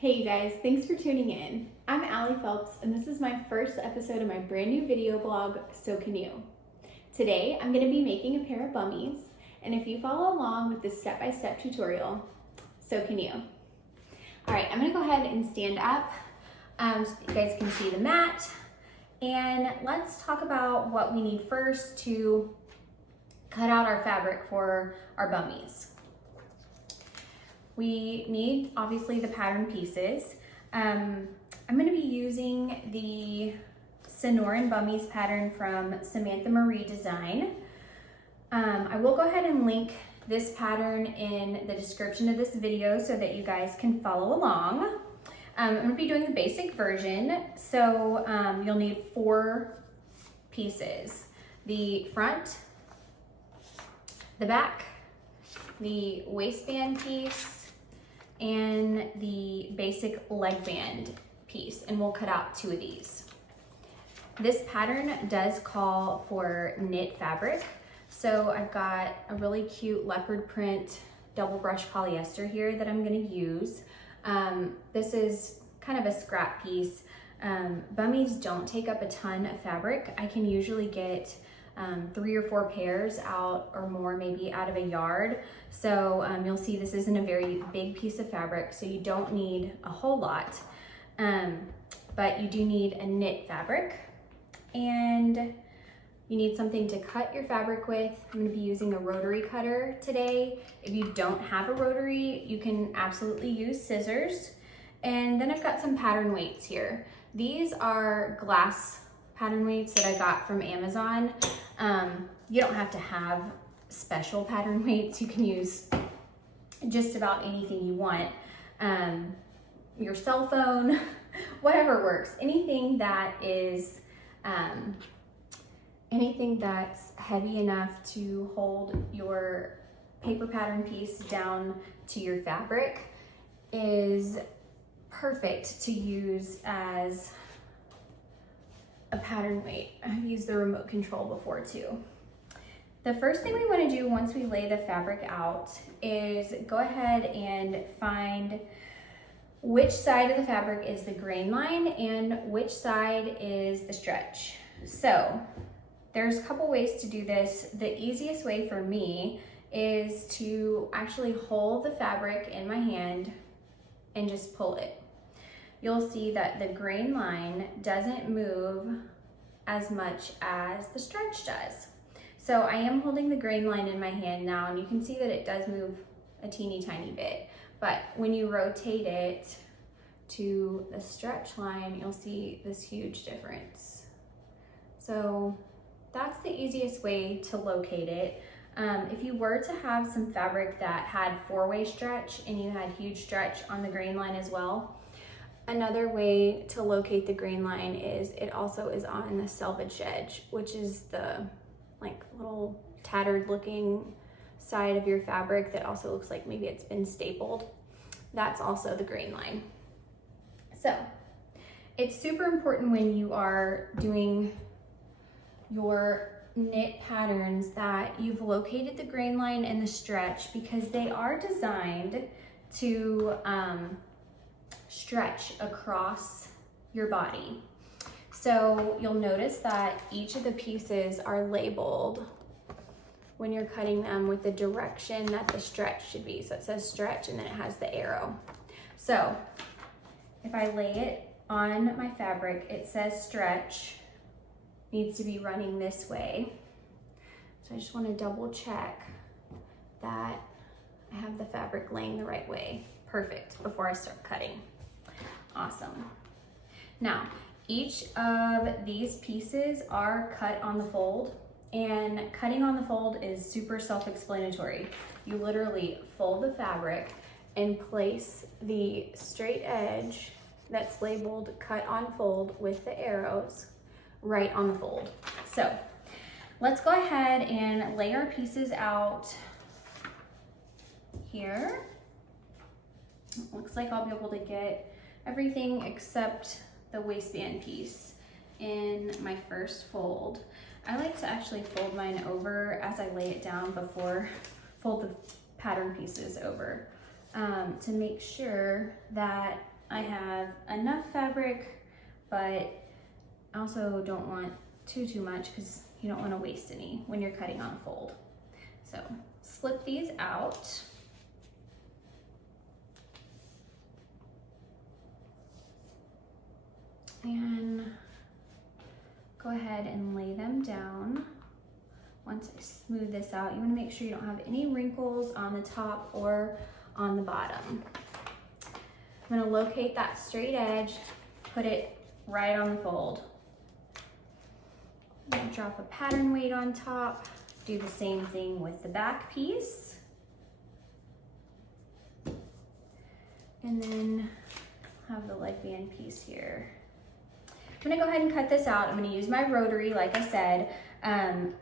Hey you guys, thanks for tuning in. I'm Allie Phelps and this is my first episode of my brand new video blog, So Can You. Today I'm going to be making a pair of bummies, and if you follow along with this step-by-step tutorial, so can you. Alright, I'm going to go ahead and stand up so you guys can see the mat, and let's talk about what we need first to cut out our fabric for our bummies. We need, obviously, the pattern pieces. I'm going to be using the Sewn Bummies pattern from Samantha Marie Design. I will go ahead and link this pattern in the description of this video so that you guys can follow along. I'm going to be doing the basic version, so you'll need 4 pieces: the front, the back, the waistband piece, and the basic leg band piece, and we'll cut out 2 of these. This pattern does call for knit fabric, so I've got a really cute leopard print double brush polyester here that I'm going to use. This is kind of a scrap piece. Bummies don't take up a ton of fabric. I can usually get 3 or 4 pairs out or more, maybe out of a yard. So you'll see this isn't a very big piece of fabric, so you don't need a whole lot, but you do need a knit fabric, and you need something to cut your fabric with. I'm going to be using a rotary cutter today. If you don't have a rotary, you can absolutely use scissors. And then I've got some pattern weights here. These are glass pattern weights that I got from Amazon. You don't have to have special pattern weights. You can use just about anything you want. Your cell phone, whatever works. Anything that is, anything that's heavy enough to hold your paper pattern piece down to your fabric is perfect to use as a pattern weight. I've used the remote control before too. The first thing we want to do once we lay the fabric out is go ahead and find which side of the fabric is the grain line and which side is the stretch. So there's a couple ways to do this. The easiest way for me is to actually hold the fabric in my hand and just pull it. You'll see that the grain line doesn't move as much as the stretch does. So I am holding the grain line in my hand now, and you can see that it does move a teeny tiny bit. But when you rotate it to the stretch line, you'll see this huge difference. So that's the easiest way to locate it. If you were to have some fabric that had 4-way stretch and you had huge stretch on the grain line as well, another way to locate the grain line is it also is on the selvage edge, which is the like little tattered looking side of your fabric that also looks like maybe it's been stapled. That's also the grain line. So it's super important when you are doing your knit patterns that you've located the grain line and the stretch, because they are designed to stretch across your body. So you'll notice that each of the pieces are labeled when you're cutting them with the direction that the stretch should be. So it says stretch and then it has the arrow. So if I lay it on my fabric, it says stretch needs to be running this way. So I just want to double check that I have the fabric laying the right way. Perfect, before I start cutting. Awesome. Now, each of these pieces are cut on the fold, and cutting on the fold is super self-explanatory. You literally fold the fabric and place the straight edge that's labeled cut on fold with the arrows right on the fold. So let's go ahead and lay our pieces out here. It looks like I'll be able to get everything except the waistband piece in my first fold. I like to actually fold mine over as I lay it down before fold the pattern pieces over to make sure that I have enough fabric, but I also don't want too much because you don't want to waste any when you're cutting on a fold. So slip these out. And go ahead and lay them down. Once I smooth this out, you want to make sure you don't have any wrinkles on the top or on the bottom. I'm going to locate that straight edge, put it right on the fold. I'm going to drop a pattern weight on top, do the same thing with the back piece. And then have the leg band piece here. I'm gonna go ahead and cut this out. I'm gonna use my rotary, like I said.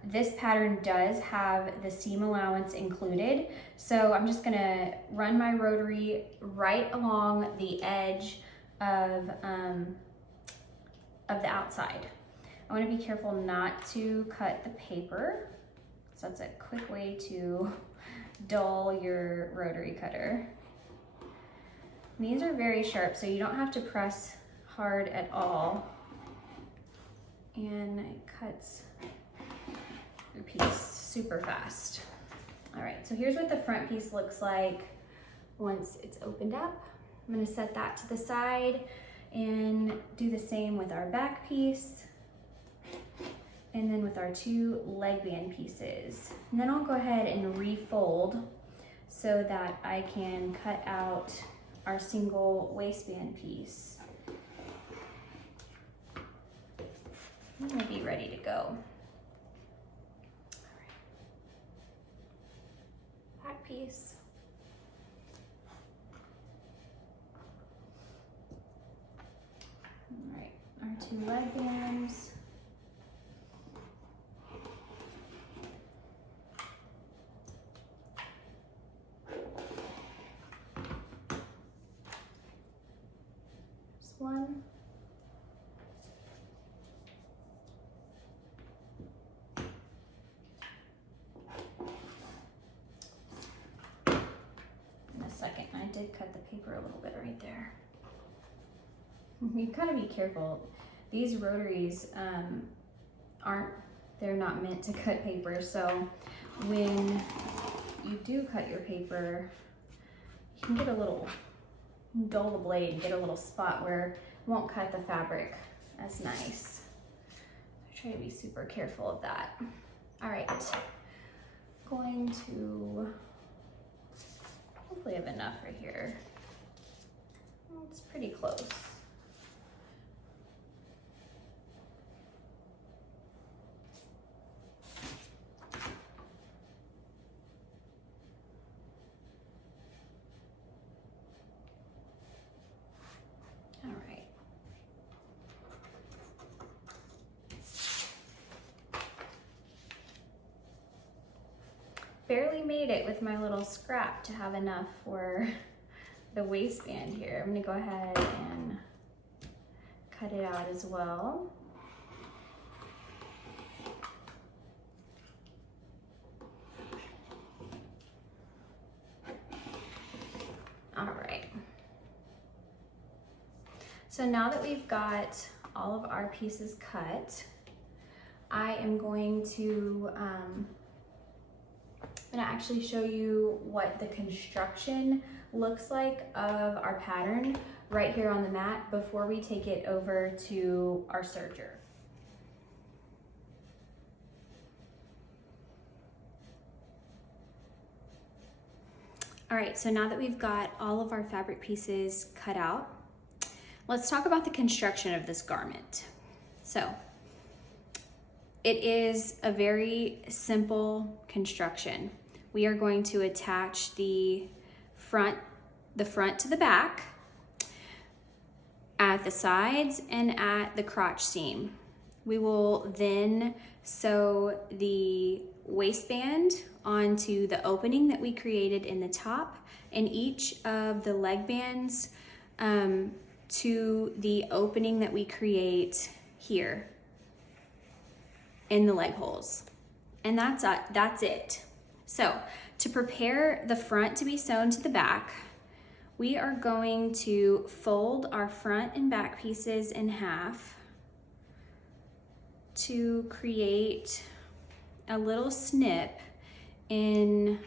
This pattern does have the seam allowance included. So I'm just gonna run my rotary right along the edge of the outside. I wanna be careful not to cut the paper. So that's a quick way to dull your rotary cutter. These are very sharp, so you don't have to press hard at all. And it cuts your piece super fast. All right, so here's what the front piece looks like once it's opened up. I'm gonna set that to the side and do the same with our back piece and then with our two leg band pieces. And then I'll go ahead and refold so that I can cut out our single waistband piece. I'm gonna be ready to go. All right. Back piece. All right, our two leg bands. There's one. I did cut the paper a little bit right there. You've got to be careful. These rotaries they're not meant to cut paper. So when you do cut your paper, you can get a little, dull the blade and get a little spot where it won't cut the fabric as nice. So try to be super careful of that. All right, going to hopefully have enough right here. Well, it's pretty close. All right. Barely made it with my little scrap to have enough for the waistband here. I'm gonna go ahead and cut it out as well. All right. So now that we've got all of our pieces cut, I am going to I'm gonna actually show you what the construction looks like of our pattern right here on the mat before we take it over to our serger. All right, so now that we've got all of our fabric pieces cut out, let's talk about the construction of this garment. So it is a very simple construction. We are going to attach the front to the back, at the sides and at the crotch seam. We will then sew the waistband onto the opening that we created in the top and each of the leg bands to the opening that we create here in the leg holes. And that's it. So to prepare the front to be sewn to the back, we are going to fold our front and back pieces in half to create a little snip in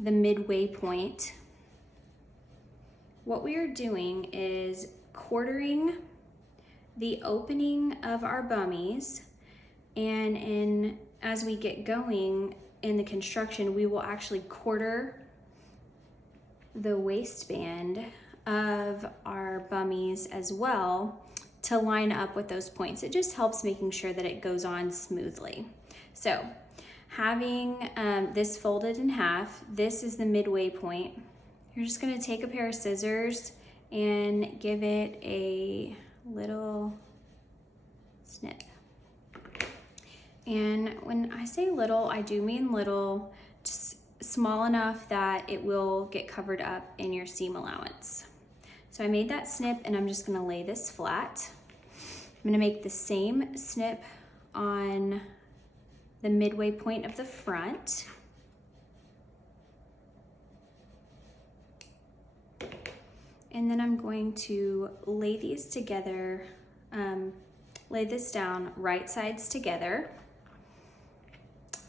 the midway point. What we are doing is quartering the opening of our bummies, and as we get going in the construction, we will actually quarter the waistband of our bummies as well to line up with those points. It just helps making sure that it goes on smoothly. So having this folded in half, this is the midway point. You're just gonna take a pair of scissors and give it a little snip. And when I say little, I do mean little, just small enough that it will get covered up in your seam allowance. So I made that snip and I'm just gonna lay this flat. I'm gonna make the same snip on the midway point of the front. And then I'm going to lay these together, lay this down right sides together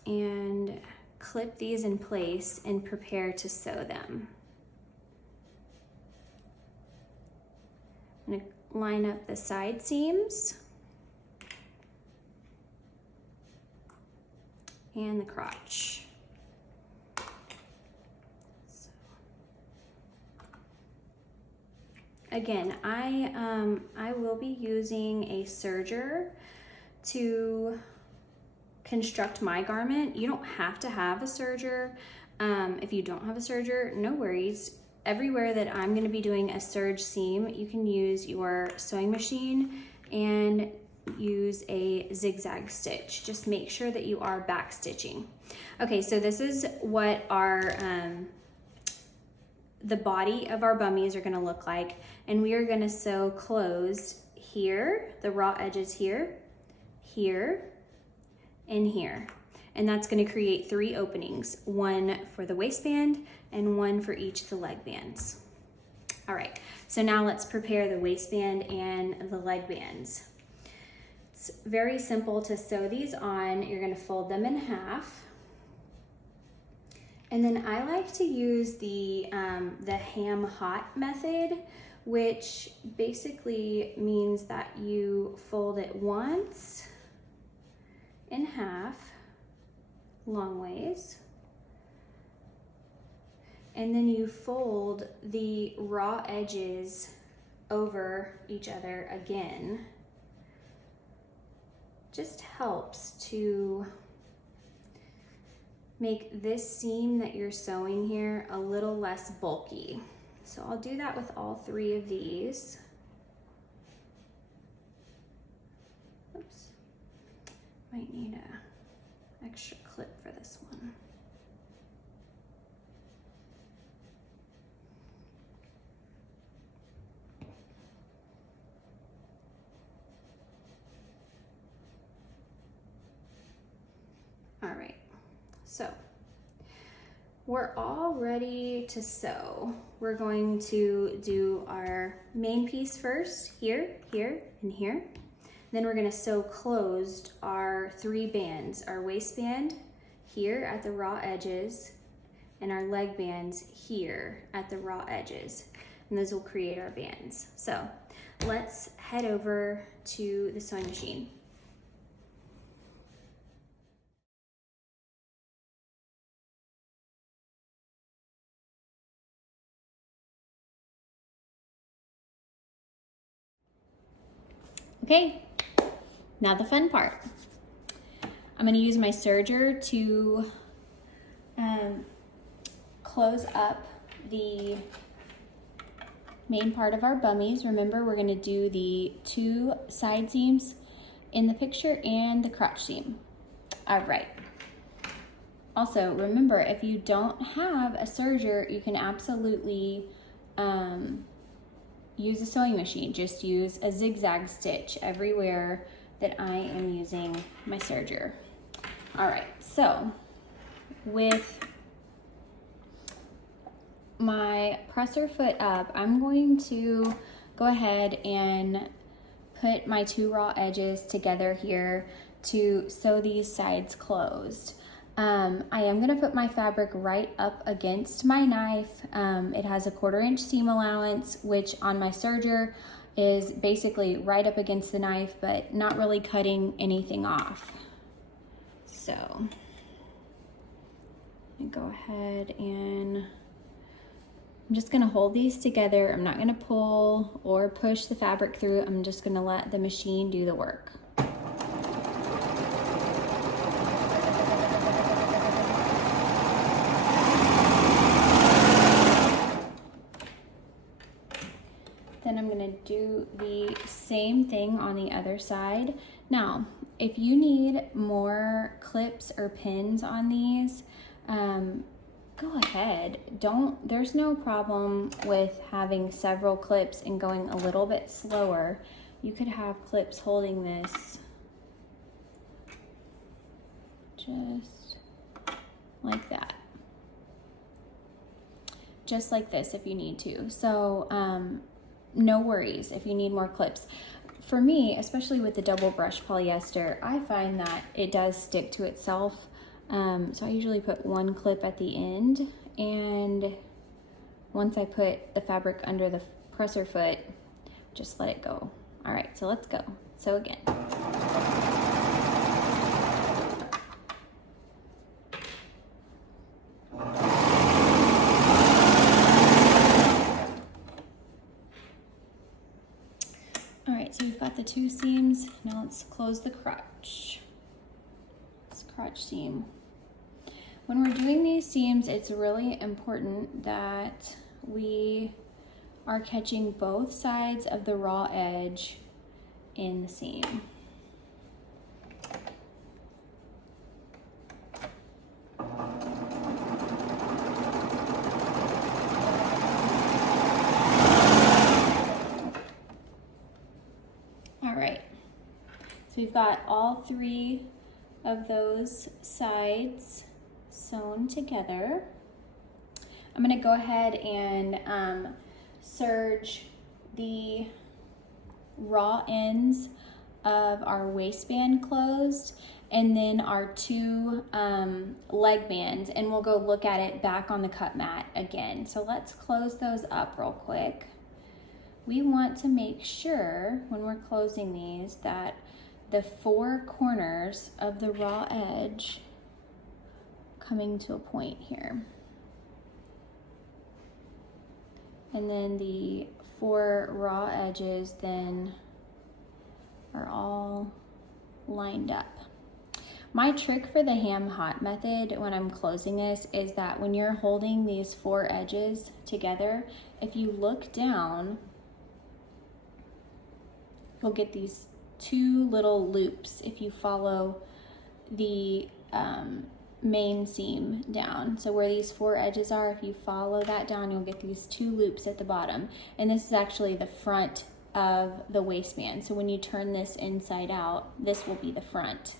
and clip these in place and prepare to sew them. I'm gonna line up the side seams and the crotch. Again, I will be using a serger to construct my garment. You don't have to have a serger. If you don't have a serger, no worries. Everywhere that I'm gonna be doing a serge seam, you can use your sewing machine and use a zigzag stitch. Just make sure that you are back stitching. Okay, so this is what our the body of our bummies are gonna look like, and we are gonna sew closed here, the raw edges here, here, and here. And that's gonna create 3 openings, one for the waistband and one for each of the leg bands. All right, so now let's prepare the waistband and the leg bands. It's very simple to sew these on. You're gonna fold them in half. And then I like to use the ham hot method, which basically means that you fold it once in half, long ways, and then you fold the raw edges over each other again. Just helps to make this seam that you're sewing here a little less bulky. So I'll do that with all 3 of these. Oops, might need a extra clip for this one. All right, so we're all ready to sew. We're going to do our main piece first, here, here, and here. Then we're gonna sew closed our 3 bands, our waistband here at the raw edges and our leg bands here at the raw edges. And those will create our bands. So let's head over to the sewing machine. Okay, now the fun part. I'm gonna use my serger to close up the main part of our bummies. Remember, we're gonna do the 2 side seams in the picture and the crotch seam. All right. Also, remember, if you don't have a serger, you can absolutely use a sewing machine. Just use a zigzag stitch everywhere that I am using my serger. All right, so with my presser foot up, I'm going to go ahead and put my 2 raw edges together here to sew these sides closed. I am going to put my fabric right up against my knife. It has a 1/4 inch seam allowance, which on my serger is basically right up against the knife, but not really cutting anything off. So I go ahead and I'm just going to hold these together. I'm not going to pull or push the fabric through. I'm just going to let the machine do the work. Then I'm going to do the same thing on the other side. Now, if you need more clips or pins on these, go ahead. There's no problem with having several clips and going a little bit slower. You could have clips holding this just like that. Just like this if you need to. So, no worries if you need more clips. For me, especially with the double brush polyester, I find that it does stick to itself. So I usually put 1 clip at the end, and once I put the fabric under the presser foot, just let it go. All right, so let's go. Sew again. So we've got the 2 seams. Now let's close the crotch. This crotch seam. When we're doing these seams, it's really important that we are catching both sides of the raw edge in the seam. So we've got all 3 of those sides sewn together. I'm going to go ahead and serge the raw ends of our waistband closed, and then our 2 leg bands, and we'll go look at it back on the cut mat again. So let's close those up real quick. We want to make sure when we're closing these that the 4 corners of the raw edge coming to a point here. And then the 4 raw edges then are all lined up. My trick for the ham hot method when I'm closing this is that when you're holding these 4 edges together, if you look down, you'll get these 2 little loops if you follow the main seam down. So where these 4 edges are, if you follow that down, you'll get these 2 loops at the bottom. And this is actually the front of the waistband. So when you turn this inside out, this will be the front.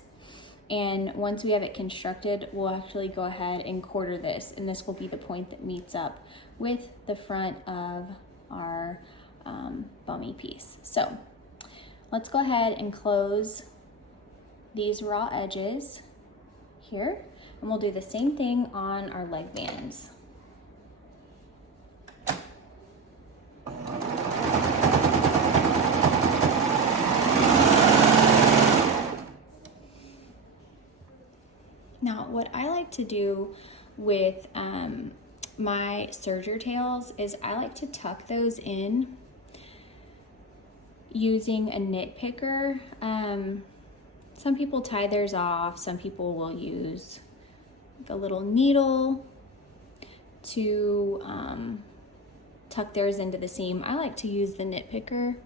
And once we have it constructed, we'll actually go ahead and quarter this, and this will be the point that meets up with the front of our bummie piece. So let's go ahead and close these raw edges here, and we'll do the same thing on our leg bands. Now, what I like to do with my serger tails is I like to tuck those in using a knit picker. Some people tie theirs off, some people will use like a little needle to tuck theirs into the seam. I like to use the knit picker.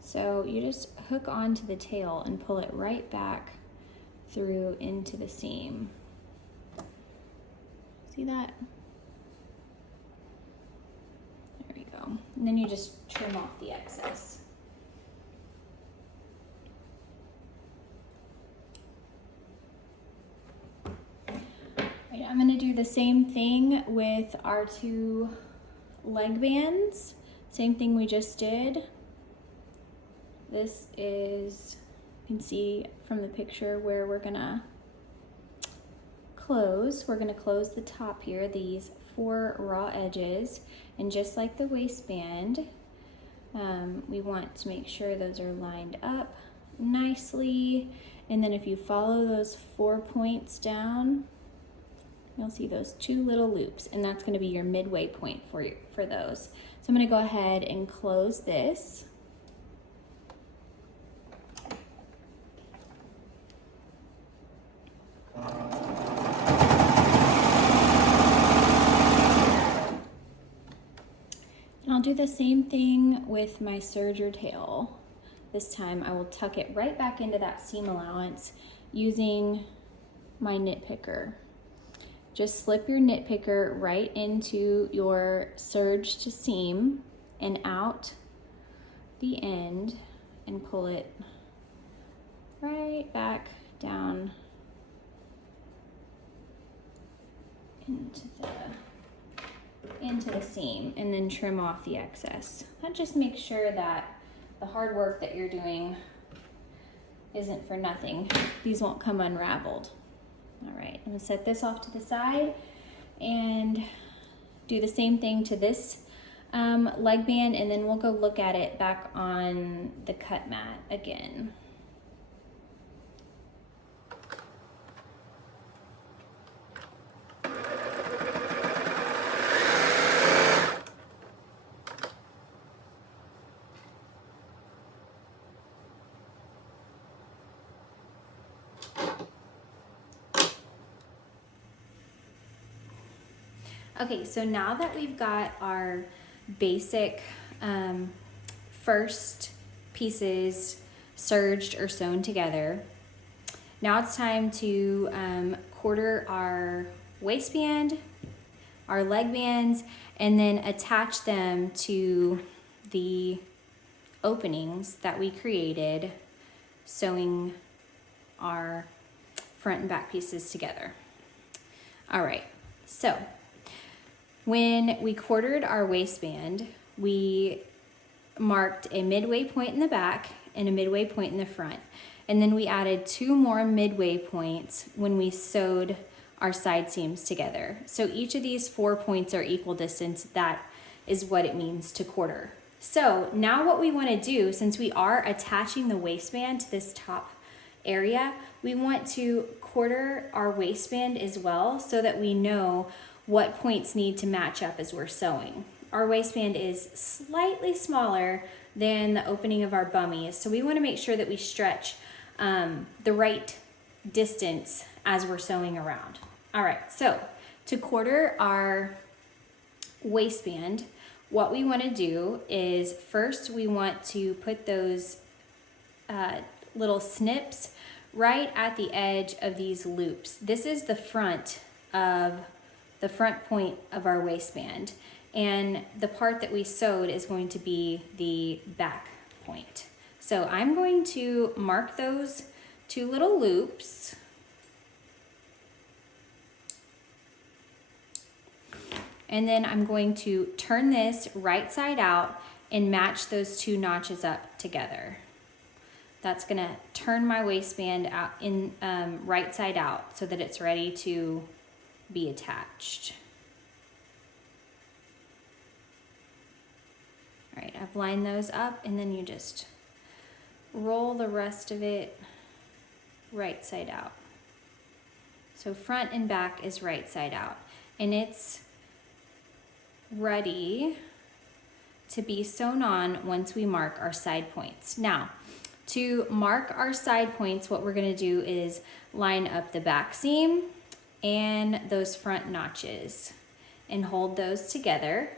So you just hook onto the tail and pull it right back through into the seam. See that? There we go. And then you just trim off the excess. I'm gonna do the same thing with our two leg bands. Same thing we just did. This is, you can see from the picture where we're gonna close. We're gonna close the top here, these 4 raw edges, and just like the waistband, we want to make sure those are lined up nicely. And then if you follow those 4 points down, you'll see those 2 little loops, and that's going to be your midway point for those. So I'm going to go ahead and close this. And I'll do the same thing with my serger tail. This time I will tuck it right back into that seam allowance using my knit picker. Just slip your knit picker right into your serge to seam and out the end and pull it right back down into the seam, and then trim off the excess. That just makes sure that the hard work that you're doing isn't for nothing. These won't come unraveled. All right, I'm gonna set this off to the side and do the same thing to this leg band, and then we'll go look at it back on the cut mat again. Okay, so now that we've got our basic first pieces serged or sewn together, now it's time to quarter our waistband, our leg bands, and then attach them to the openings that we created sewing our front and back pieces together. All right, so when we quartered our waistband, we marked a midway point in the back and a midway point in the front. And then we added 2 more midway points when we sewed our side seams together. So each of these 4 points are equal distance. That is what it means to quarter. So now what we want to do, since we are attaching the waistband to this top area, we want to quarter our waistband as well so that we know what points need to match up as we're sewing. Our waistband is slightly smaller than the opening of our bummies, so we want to make sure that we stretch the right distance as we're sewing around. All right, so to quarter our waistband, what we want to do is first we want to put those little snips right at the edge of these loops. This is the front point of our waistband, and the part that we sewed is going to be the back point. So I'm going to mark those 2 little loops, and then I'm going to turn this right side out and match those 2 notches up together. That's gonna turn my waistband out in right side out so that it's ready to be attached. All right, I've lined those up, and then you just roll the rest of it right side out. So front and back is right side out, and it's ready to be sewn on once we mark our side points. Now, to mark our side points, what we're gonna do is line up the back seam and those front notches and hold those together.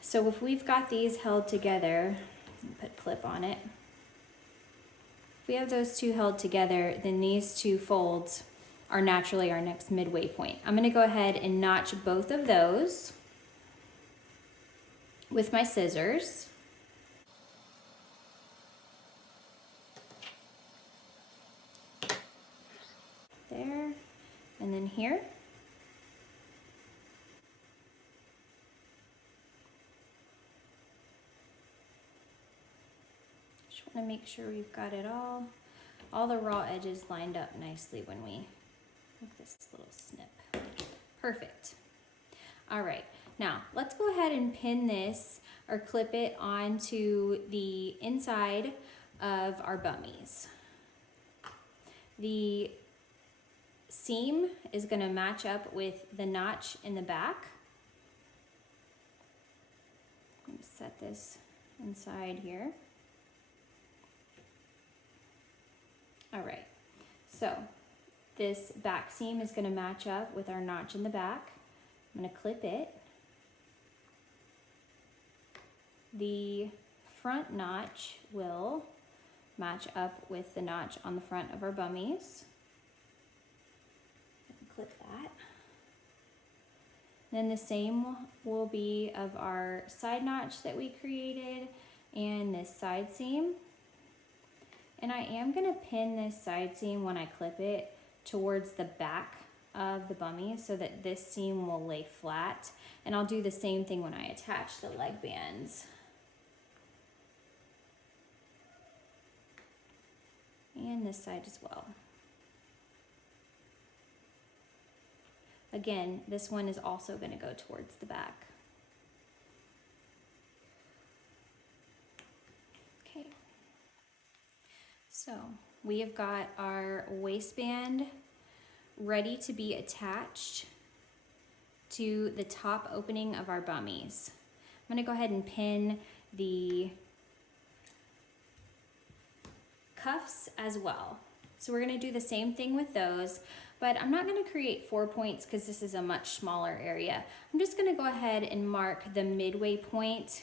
So if we've got these held together, put clip on it. If we have those 2 held together, then these 2 folds are naturally our next midway point. I'm gonna go ahead and notch both of those with my scissors. there, and then here. Just want to make sure we've got it all the raw edges lined up nicely when we make this little snip. Perfect. All right, now let's go ahead and pin this or clip it onto the inside of our bummies. The seam is going to match up with the notch in the back. I'm going to set this inside here. All right, so this back seam is going to match up with our notch in the back. I'm going to clip it. The front notch will match up with the notch on the front of our bummies. Clip that. Then the same will be of our side notch that we created and this side seam. And I am going to pin this side seam when I clip it towards the back of the bummy so that this seam will lay flat. And I'll do the same thing when I attach the leg bands. And this side as well. Again, this one is also going to go towards the back. Okay. So we have got our waistband ready to be attached to the top opening of our bummies. I'm going to go ahead and pin the cuffs as well. So we're going to do the same thing with those, but I'm not going to create 4 points because this is a much smaller area. I'm just going to go ahead and mark the midway point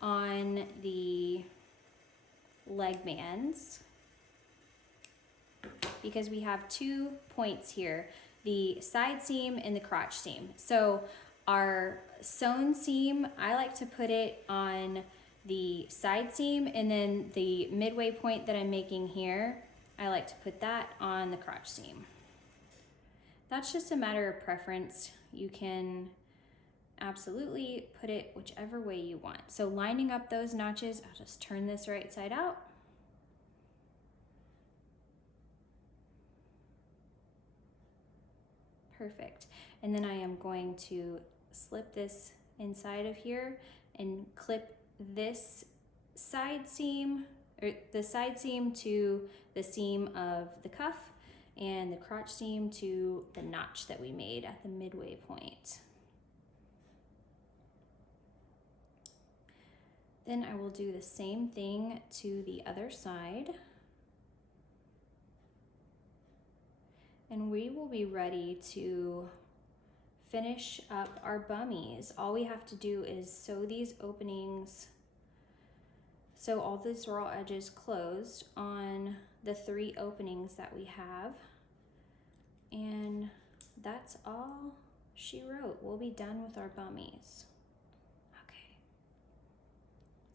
on the leg bands because we have 2 points here, the side seam and the crotch seam. So our sewn seam, I like to put it on the side seam, and then the midway point that I'm making here, I like to put that on the crotch seam. That's just a matter of preference. You can absolutely put it whichever way you want. So lining up those notches, I'll just turn this right side out. Perfect. And then I am going to slip this inside of here and clip this side seam, or the side seam to the seam of the cuff and the crotch seam to the notch that we made at the midway point. Then I will do the same thing to the other side. And we will be ready to finish up our bummies. All we have to do is sew these openings, sew all these raw edges closed on the 3 openings that we have. And that's all she wrote. We'll be done with our bummies. Okay.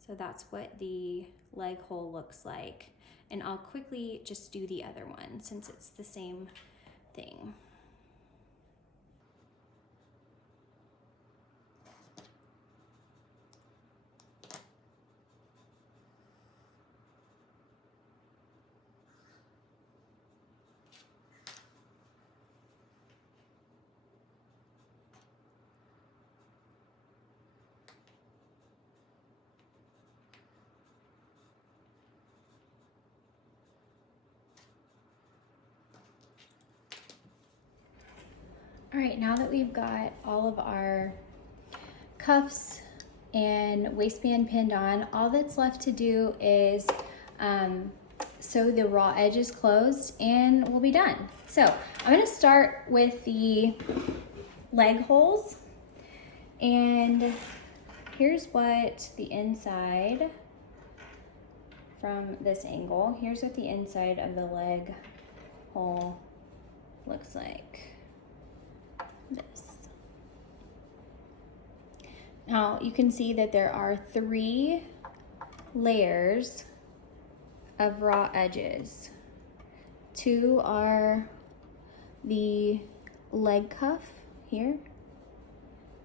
So that's what the leg hole looks like. And I'll quickly just do the other one since it's the same thing. All right, now that we've got all of our cuffs and waistband pinned on, all that's left to do is sew the raw edges closed and we'll be done. So I'm gonna start with the leg holes, and here's what the inside from this angle, here's what the inside of the leg hole looks like. This. Now you can see that there are 3 layers of raw edges. 2 are the leg cuff here,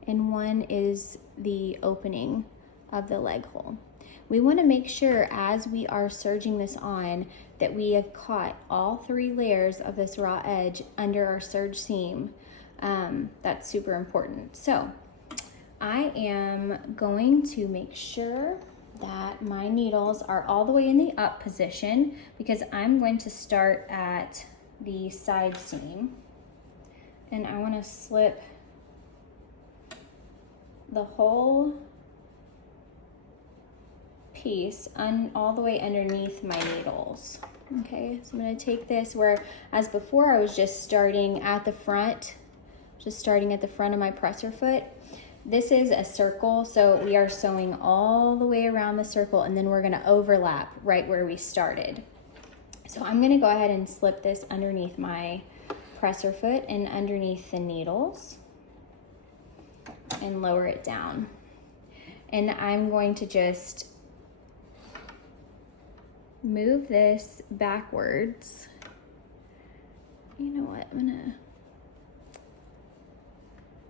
and one is the opening of the leg hole. We want to make sure as we are serging this on that we have caught all 3 layers of this raw edge under our serge seam. That's super important. So I am going to make sure that my needles are all the way in the up position, because I'm going to start at the side seam, and I want to slip the whole piece all the way underneath my needles. Okay, so I'm going to take this, where as before I was just starting at the front, of my presser foot. This is a circle, so we are sewing all the way around the circle, and then we're going to overlap right where we started. So I'm going to go ahead and slip this underneath my presser foot and underneath the needles and lower it down. And I'm going to just move this backwards. You know what, I'm gonna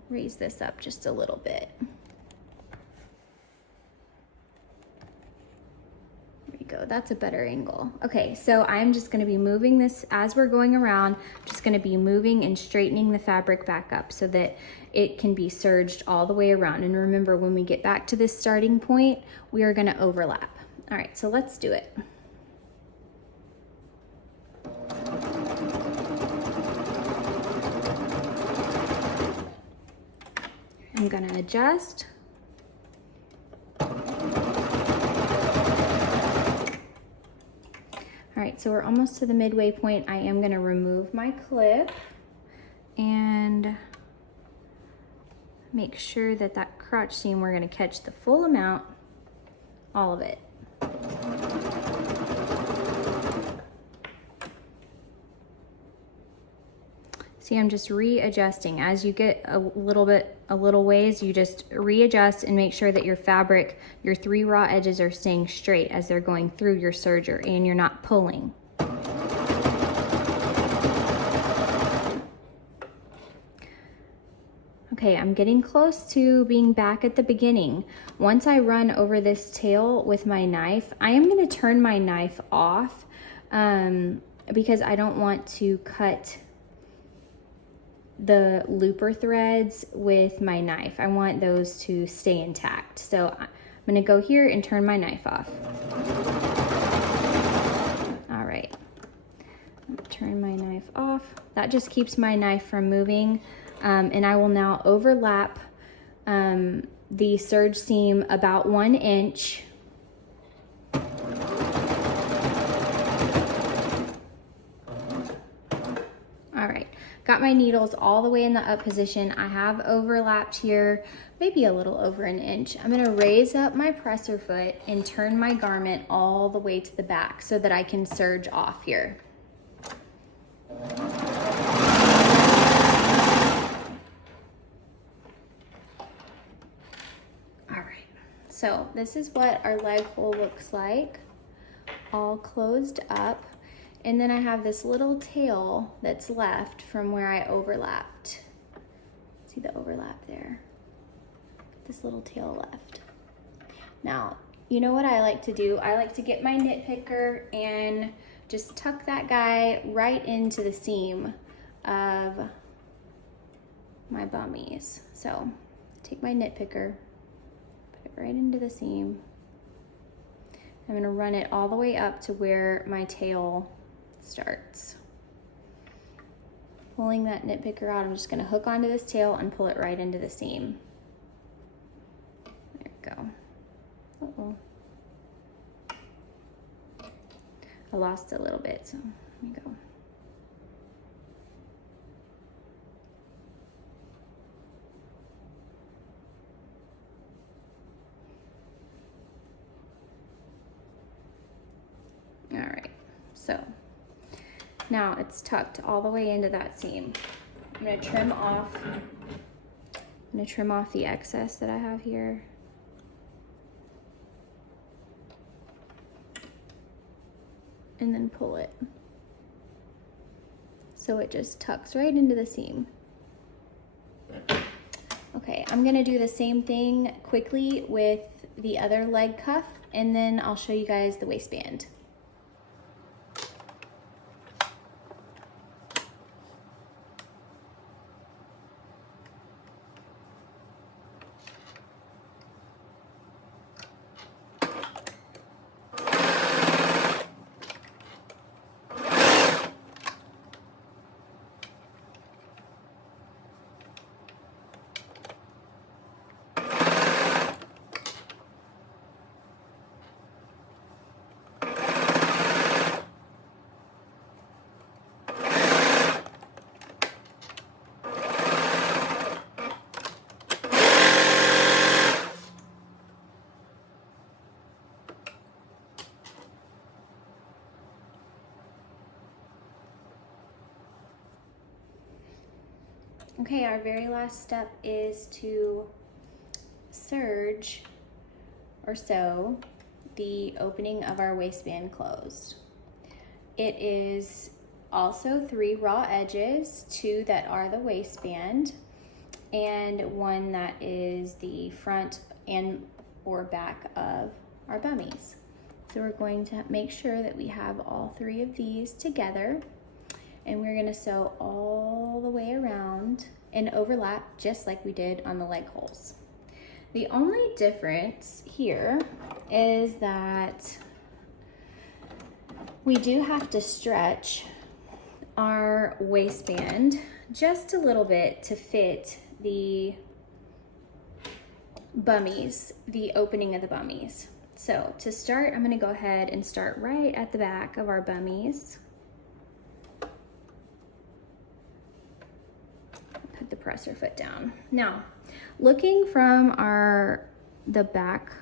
raise this up just a little bit. There we go, that's a better angle. Okay, so I'm just gonna be moving this as we're going around, just gonna be moving and straightening the fabric back up so that it can be serged all the way around. And remember, when we get back to this starting point, we are gonna overlap. All right, so let's do it. I'm gonna adjust. All right, so we're almost to the midway point. I am gonna remove my clip and make sure that that crotch seam, we're gonna catch the full amount, all of it. See, I'm just readjusting. As you get a little ways, you just readjust and make sure that your fabric, your 3 raw edges are staying straight as they're going through your serger and you're not pulling. Okay, I'm getting close to being back at the beginning. Once I run over this tail with my knife, I am gonna turn my knife off because I don't want to cut the looper threads with my knife. I want those to stay intact. So I'm gonna go here and turn my knife off. All right, turn my knife off. That just keeps my knife from moving. And I will now overlap the serge seam about 1 inch. All right, got my needles all the way in the up position. I have overlapped here, maybe a little over 1 inch. I'm gonna raise up my presser foot and turn my garment all the way to the back so that I can serge off here. All right, so this is what our leg hole looks like, all closed up. And then I have this little tail that's left from where I overlapped. See the overlap there? This little tail left. Now, you know what I like to do? I like to get my knit picker and just tuck that guy right into the seam of my bummies. So take my knit picker, put it right into the seam. I'm gonna run it all the way up to where my tail starts. Pulling that knit picker out, I'm just gonna hook onto this tail and pull it right into the seam. There we go. Uh-oh. I lost it a little bit, so let me go. All right, so now it's tucked all the way into that seam. I'm gonna trim off the excess that I have here. And then pull it. so it just tucks right into the seam. Okay, I'm gonna do the same thing quickly with the other leg cuff, and then I'll show you guys the waistband. Okay, our very last step is to serge or sew the opening of our waistband closed. It is also 3 raw edges, 2 that are the waistband, and 1 that is the front and or back of our bummies. So we're going to make sure that we have all 3 of these together, and we're gonna sew all the way around and overlap just like we did on the leg holes. The only difference here is that we do have to stretch our waistband just a little bit to fit the bummies, the opening of the bummies. So to start, I'm gonna go ahead and start right at the back of our bummies. Put the presser foot down. Now, looking from the back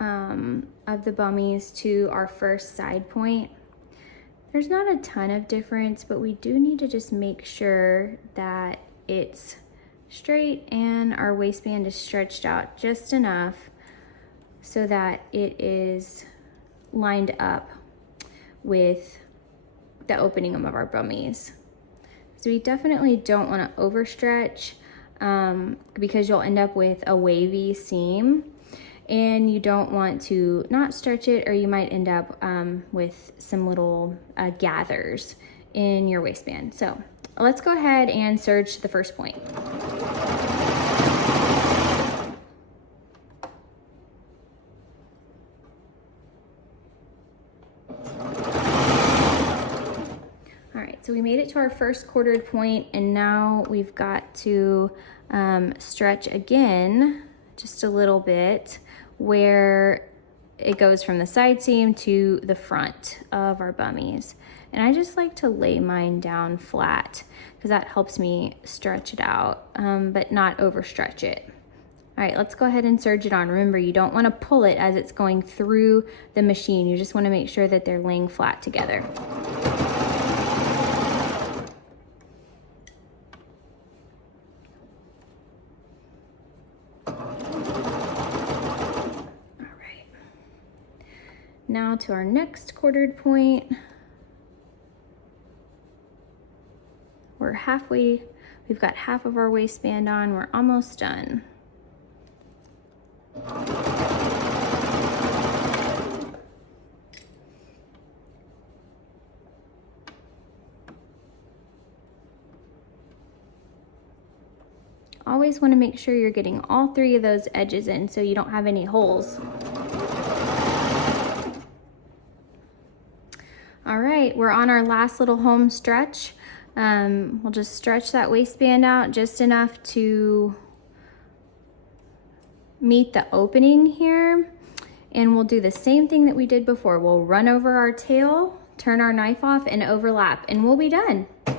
of the bummies to our first side point, there's not a ton of difference, but we do need to just make sure that it's straight and our waistband is stretched out just enough so that it is lined up with the opening of our bummies. So we definitely don't want to overstretch because you'll end up with a wavy seam, and you don't want to not stretch it, or you might end up with some little gathers in your waistband. So let's go ahead and serge the first point. So we made it to our first quartered point, and now we've got to stretch again just a little bit where it goes from the side seam to the front of our bummies. And I just like to lay mine down flat because that helps me stretch it out, but not overstretch it. All right, let's go ahead and serge it on. Remember, you don't want to pull it as it's going through the machine. You just want to make sure that they're laying flat together. Now to our next quartered point. We're halfway, we've got half of our waistband on, we're almost done. Always want to make sure you're getting all 3 of those edges in so you don't have any holes. All right, we're on our last little home stretch. We'll just stretch that waistband out just enough to meet the opening here. And we'll do the same thing that we did before. We'll run over our tail, turn our knife off, and overlap, and we'll be done. All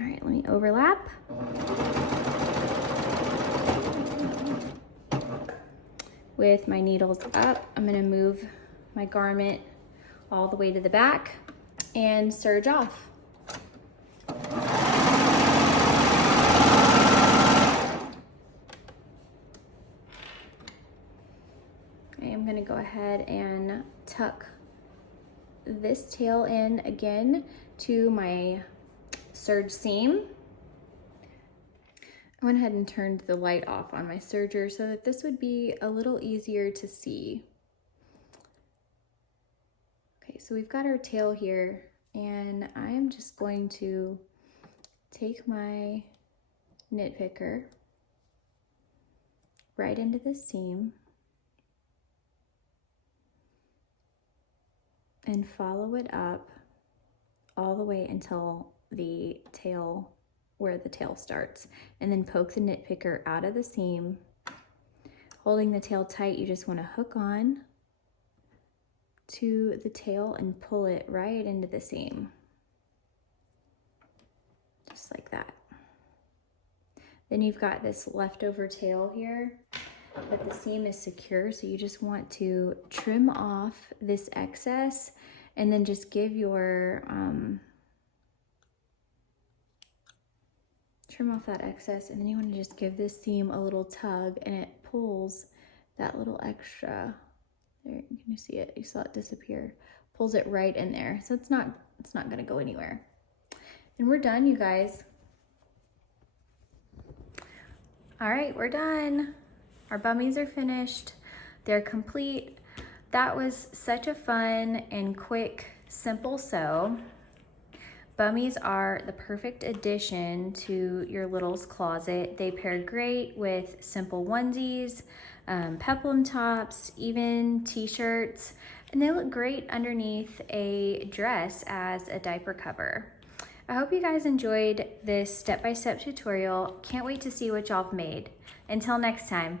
right, let me overlap. With my needles up, I'm gonna move my garment all the way to the back and serge off. I am gonna go ahead and tuck this tail in again to my serge seam. I went ahead and turned the light off on my serger so that this would be a little easier to see. Okay, so we've got our tail here, and I am just going to take my knit picker right into the seam and follow it up all the way until the tail, where the tail starts, and then poke the knit picker out of the seam. Holding the tail tight, you just want to hook on to the tail and pull it right into the seam, just like that. Then you've got this leftover tail here, but the seam is secure, so you just want to trim off this excess and then just give your trim off that excess, and then you want to just give this seam a little tug, and it pulls that little extra. There, can you see it? You saw it disappear. Pulls it right in there, so it's not going to go anywhere. And we're done, you guys. All right, we're done. Our bummies are finished. They're complete. That was such a fun and quick, simple sew. Bummies are the perfect addition to your little's closet. They pair great with simple onesies, peplum tops, even t-shirts, and they look great underneath a dress as a diaper cover. I hope you guys enjoyed this step-by-step tutorial. Can't wait to see what y'all have made. Until next time.